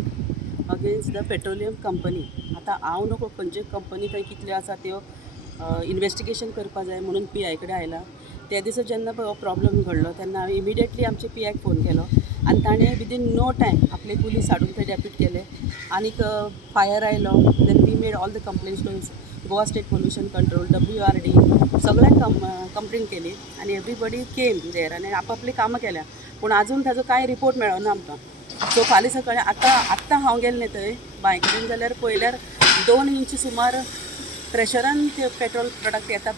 Complaint against the petroleum company. आता हांव नको खंयचे कंपनी थंय कितल्यो आसा त्यो इन्वेस्टिगेशन करपा जाय म्हणून PI कडेन आयला. त्या दिसा जेन्ना हो प्रॉब्लम घडलो तेन्ना हांवें इमिडिएटली आमचे PIक फोन केलो आनी ताणें विदीन नो टायम आपले पुलीस हाडून थंय डेप्यूट केले. आनीक फायर आयलो. Then we made all the complaints to Goa state pollution control, WRD, सगळ्यांक कंप्लेंट केली आनी एवरीबडी केम देर आनी आपआपली कामां केल्या. पूण आजून ताजो कांय रिपोर्ट मेळ्ळो ना आमकां. सो फाल्यां सकाळीं आत्तां हांव गेलें थंय बांय कडेन जाल्यार पळयल्यार 2 इंच सुमार प्रेशरान ते पेट्रोल प्रोडक्ट येता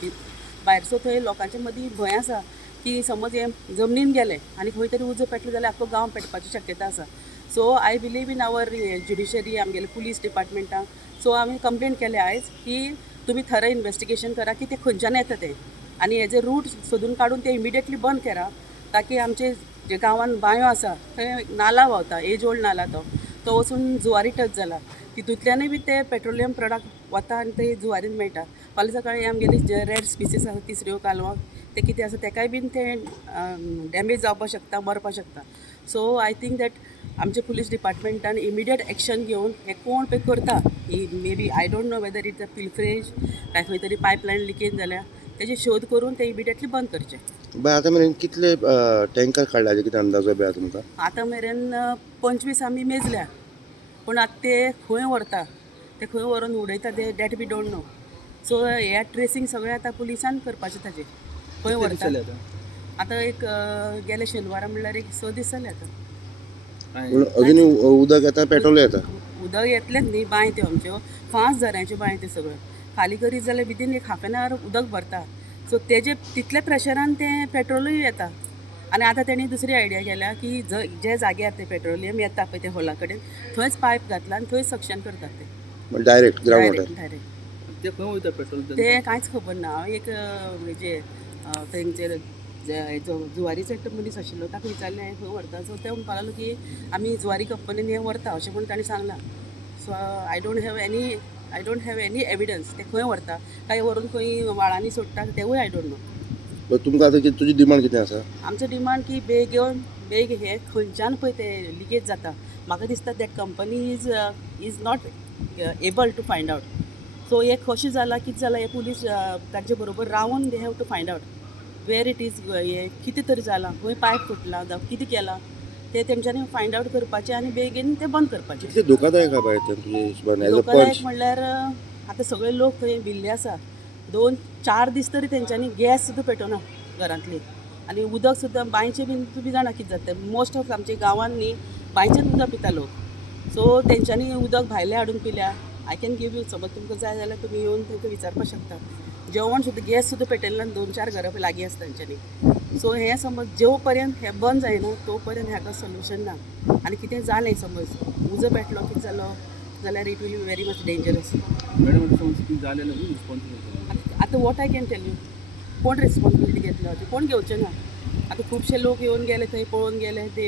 भायर. सो थंय लोकांच्या मदीं भंय आसा की समज हे जमनीन गेले आनी खंय तरी उजो पेटलो जाल्यार आख्खो गांव पेटपाची शक्यता आसा. So I believe in our judiciary, आमगेले पुलीस डिपार्टमेंटाक. सो आमी कंप्लेंट केले आयज की तुमी थरो इन्वेस्टिगेशन करा की ते खंयच्यान येता ते आनी हेजे रूट सोदून काडून ते इमिडिएटली बंद करा, ताकी आमचे जे गांवांत बांयो आसा थंय नाला व्हांवता, एज ओल्ड नाला तो वचून जुवारी टच जाला. तितूंतल्यानूय बी ते पेट्रोलियम प्रोडक्ट वता आनी ते जुवारीन मेळटा. फाल्यां सकाळीं आमगेली जे रेड स्पिसीस आसा तिसऱ्यो कालवां ते कितें आसा तेकाय बीन ते डॅमेज जावपाक शकता, मरपाक शकता. सो आय थिंक दॅट आमचे पुलीस डिपार्टमेंटान इमिडिएट एक्शन घेवन हे कोण पे करता, ही may be I don't know whether it's a pilferage काय खंय तरी पायपलायन लिकेज जाल्या, तेजे शोध करून ते इमिडिएटली बंद करचे. आतां मेरेन कितले टँकर काडला कितें अंदाजो बी तुमकां? आतां मेरेन 25 आमी मेजल्या, पूण आतां ते खंय व्हरता, ते खंय व्हरून उडयता ते that we don't know. So हे ट्रेसींग सगळें आतां पुलिसान करपाचें ताजें खंय व्हरता. आतां एक गेले शेनवारा म्हणल्यार एक 6 दीस जाले आतां. अजून उदक येता, पेट्रोल येता? उदक येतलेंच न्ही, बांय त्यो आमच्यो 5 झऱ्यांच्यो बांय त्यो सगळ्यो खाली करीत जाल्यार विदीन एक हाफ एन आवर उदक भरता. सो तेजे तितले प्रेशरान तें पेट्रोलूय येता. आनी आतां तेणी दुसरी आयडिया केल्या की जे जाग्यार ते पेट्रोलियम येता पळय ते होला कडेन थंयच पायप घातला आनी थंयच सक्शन करतात ते डायरेक्ट ग्राउंड डायरेक्ट. ते कांयच खबर ना. हांव एक हेजे थंयचेर जो जुवारीचो मनीस आशिल्लो ताका विचारलें हांवें खंय व्हरता. सो ते म्हणपाक लागलो की आमी जुवारी कंपनीन हें व्हरता अशें म्हणून ताणें सांगलां. So I don't have any evidence ते खंय व्हरता काय व्हरून खंय व्हाळांनी सोडटा तेवूय आय डोंट नो. तुमकां आतां तुजी डिमांड कितें आसा? आमचो डिमांड की बेग हे खंयच्यान पळय ते लिकेज जाता. म्हाका दिसता that company is not able to find out. So हे कशें जालां, कितें जालां, हे पुलीस तांचे बरोबर रावन they have to find out where it is. हे कितें तरी जालां, खंय पायप फुटला जावं कितें केलां ते तेंच्यांनी फायंड आवट करपाचें आनी बेगीन ते बंद करपाचें. कितें धोकादायक आहा तुजे हिशोबान? धोकादायक म्हणल्यार आतां सगळे लोक थंय भिल्ले आसा. 2-4 दीस तरी तेंच्यांनी गॅस सुद्दां पेटोवना घरांतली. आनी उदक सुद्दां बांयचें बीन तुमी जाणा कितें जाता तें. मोस्ट ऑफ आमच्या गांवांत न्ही बांयचेंच उदक पिता लोक. सो तेंच्यांनी उदक भायलें हाडून पिल्या. आय कॅन गिव यू, समज तुमकां जाय जाल्यार तुमी येवन तांकां विचारपाक शकता. जेवण सुद्दां गॅस सुद्दां पेटयल्ल्यान 2-4 घरां लागीं आसता तेंच्यांनी. सो हें समज जेव पर्यंत हें बंद जायना तो पर्यंत हाका सोल्युशन ना. आनी कितें जालें समज उजो पेटलो कितें जालो जाल्यार it will be very much dangerous. आतां what I can tell you, कोण रेस्पॉन्सिबिलिटी घेतलो ते कोण घेवचें ना. आतां खुबशे लोक येवन गेले थंय पळोवन गेले ते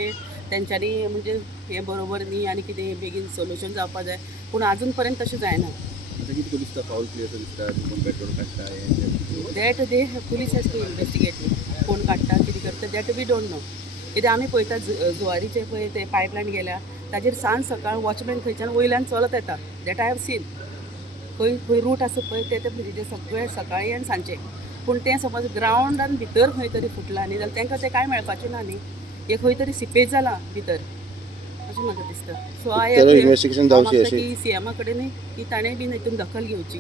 तेंच्यांनी म्हणजे हें बरोबर न्ही आनी कितें बेगीन सोल्युशन जावपाक जाय, पूण आजून पर्यंत तशें जायना. That they police has to investigate कोण काडटा कितें करता दॅट वी डोंट नो. कित्याक आमी पळयता जुवारीचे पळय ते पायपलायन गेल्या ताजेर सांज सकाळ वॉचमॅन थंयच्यान वयल्यान चलत येता. That I have seen. खंय रूट आसा पळय ते सगळे सकाळीं आनी सांजचे. पूण तें समज ग्रावंडान भितर खंय तरी फुटलां न्ही जाल्यार तांकां तें कांय मेळपाचें ना न्ही. हे खंय तरी सिपेज जाला भितर अशें म्हाका दिसता. सो हांव मागता की CM कडेन की ताणें बीन हितून दखल घेवची.